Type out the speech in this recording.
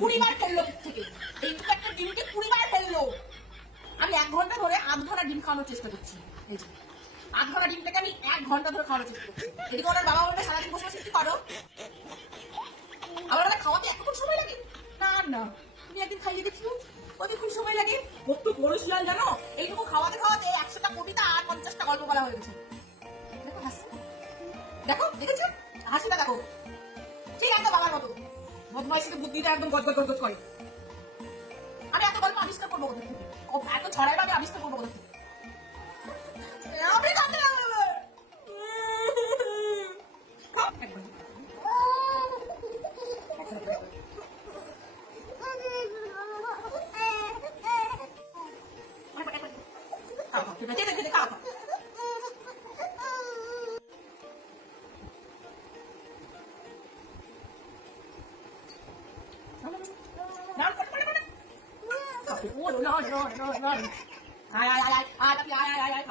কুড়ি বার ফেলল থেকে এইটুকু একটা ডিমকে কুড়ি বার ফেলল। আমি এক ঘণ্টা ধরে আধ ঘণ্টা ডিম খাওয়ানোর চেষ্টা করছি। এই আধ ঘণ্টা ডিমটাকে আমি এক ঘণ্টা ধরে খাওয়ানোর চেষ্টা করছি। এদিকে ওনার বাবা বলবে, সারাদিন বসে বসে কি আমার খাওয়াতে এতক্ষণ সময় লাগে? না না, তুমি একদিন খাইয়ে দেখিও কতক্ষণ সময় লাগে? কত বড় জানো? এইটুকু খাওয়াতে খাওয়াতে একশোটা কবিতা আর পঞ্চাশটা গল্প বলা হয়ে দেখো, দেখেছ? হাসিটা দেখো। বদমাইশিকে বুদ্ধিটা একদম গদ গদ গদ গদ করে। আমি এত গল্প আবিষ্কার করব কোথা থেকে? এত ছড়াই আমি আবিষ্কার করব কোথা থেকে? আমি কাঁদতে লাগল। খাও, Ủa, nó, nó, nó, nó. Ai ai ai ai, ai ai ai ai.